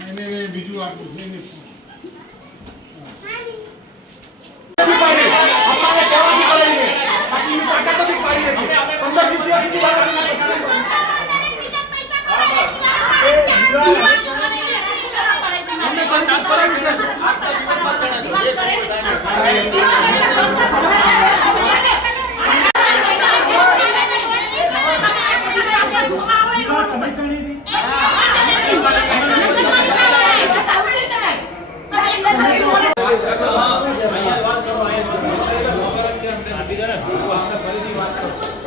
એને બીજું આપવું છે એને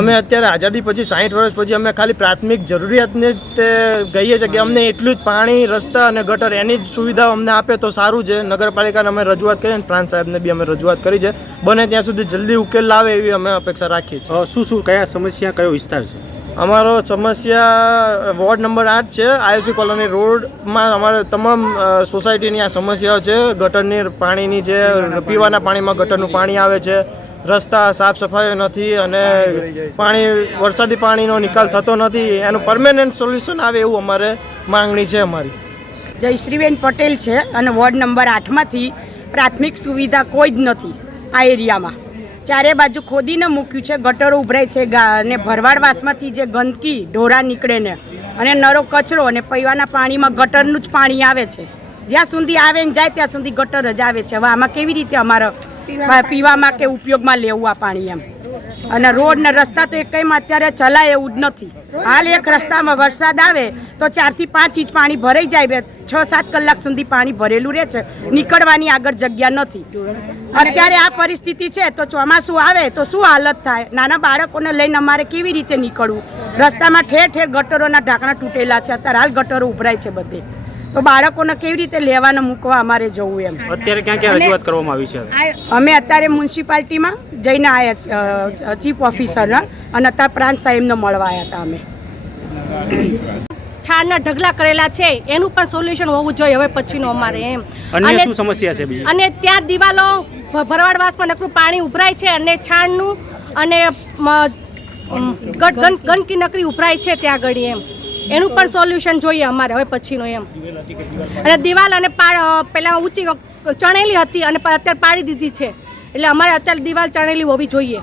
અમે અત્યારે આઝાદી પછી સાઠ વર્ષ પછી અમે ખાલી પ્રાથમિક જરૂરિયાતને જ કહીએ છીએ કે અમને એટલું જ પાણી, રસ્તા અને ગટર એની જ સુવિધા અમને આપે તો સારું છે. નગરપાલિકાને અમે રજૂઆત કરી અને પ્રાંત સાહેબને બી અમે રજૂઆત કરી છે. બને ત્યાં સુધી જલ્દી ઉકેલ લાવે એવી અમે અપેક્ષા રાખીએ છીએ. શું શું, કયા સમસ્યા, કયો વિસ્તાર છે? અમારો સમસ્યા વોર્ડ નંબર આઠ છે આયુસી કોલોની રોડમાં અમારે તમામ સોસાયટીની આ સમસ્યાઓ છે. ગટરની પાણીની છે પીવાના પાણીમાં ગટરનું પાણી આવે છે. રસ્તા સાફ સફાઈ નથી અને પાણી, વરસાદી પાણીનો નિકાલ થતો નથી. એનું પરમેનન્ટ સોલ્યુશન આવે એવું અમારે માંગણી છે અમારી. જયશ્રીબેન પટેલ છે અને વોર્ડ નંબર આઠમાંથી પ્રાથમિક સુવિધા કોઈ જ નથી આ એરિયામાં. ચારે બાજુ ખોદીને મૂક્યું છે ગટરો ઉભરાય છે અને ભરવાડવાસમાંથી જે ગંદકી ઢોરા નીકળે ને અને નરો કચરો અને પીવાના પાણીમાં ગટરનું જ પાણી આવે છે. જ્યાં સુધી આવે ને જાય ત્યાં સુધી ગટર જ આવે છે. હવે આમાં કેવી રીતે અમારે પીવામાં કે ઉપયોગમાં લેવું આ પાણી એમ? અને રોડ ને રસ્તા તો એકમાં અત્યારે ચલાય એવું જ નથી. હાલ એક રસ્તામાં વરસાદ આવે તો ચારથી પાંચ ઇંચ પાણી ભરાઈ જાય છ, સાત કલાક સુધી પાણી ભરેલું રહે છે. નીકળવાની આગળ જગ્યા નથી. અત્યારે આ પરિસ્થિતિ છે તો ચોમાસું આવે તો શું હાલત થાય? નાના બાળકોને લઈને અમારે કેવી રીતે નીકળવું? રસ્તામાં ઠેર ઠેર ગટરોના ઢાંકણા તૂટેલા છે. અત્યારે હાલ ગટરો ઉભરાય છે બધે. તો બાળકોને કેવી રીતે લેવાને મૂકવા અમારે જવું એમ? અત્યારે ક્યાં ક્યાં રજૂઆત કરવામાં આવી છે? અમે અત્યારે મ્યુનિસિપાલિટીમાં જઈને આવ્યા ચીફ ઓફિસરને અને અત્યારે પ્રાંત સાહેબને મળવા આવ્યા હતા અમે. છાણના ઢગલા કરેલા છે એનું પણ સોલ્યુશન હોવું જોઈએ હવે પછીનું અમારે એમ. અને શું સમસ્યા છે બીજી? અને ત્યાં દિવાલો ભરવાડવાસમાં નકરું પાણી ઉભરાય છે અને છાણનું અને ગંદકી નકરી ઉભરાય છે ત્યાં આગળ એમ. એનું પણ સોલ્યુશન જોઈએ અમારે હવે પછીનું એમ. અને દિવાલ અને પેલા ઊંચી ચણેલી હતી અને અત્યારે પાડી દીધી છે. એટલે અમારે અત્યારે દિવાલ ચણેલી હોવી જોઈએ.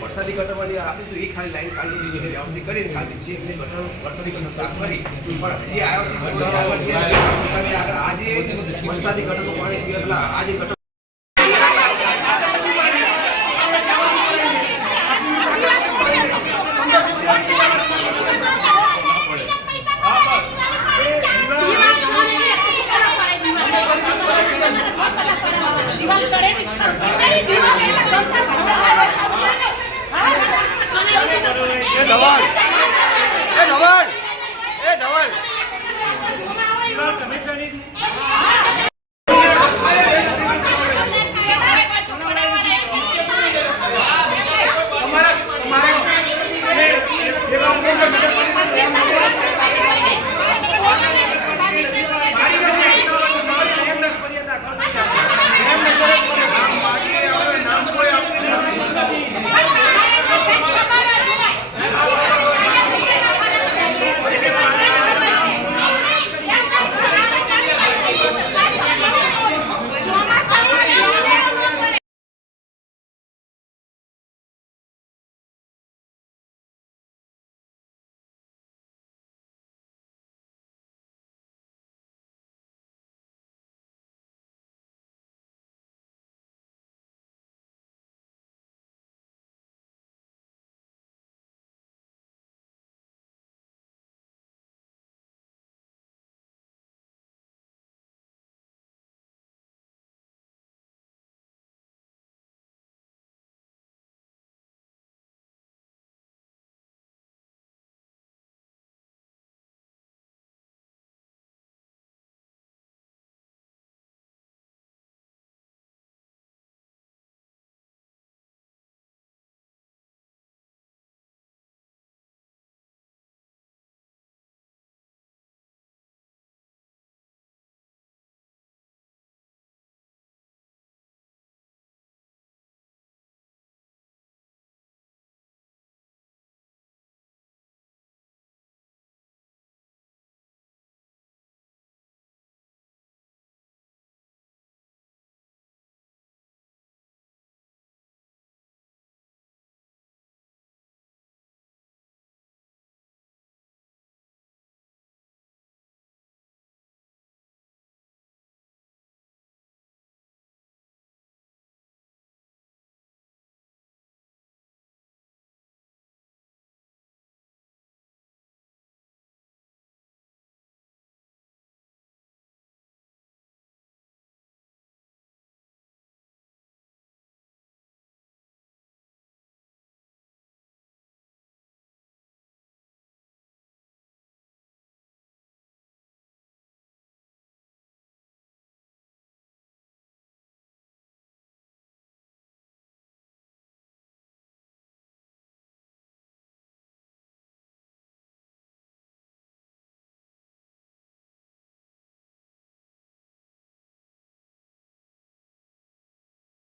વરસાદી જે આપી હતી એ ખાલી લાઈન વ્યવસ્થિત કરીને પછી એમને વરસાદી ગટર સાફ કરી પણ એ આગળ આજે વરસાદી ઘટકો પાણી આજે એ ધવલ. એ ધવલ. એ ધવલ.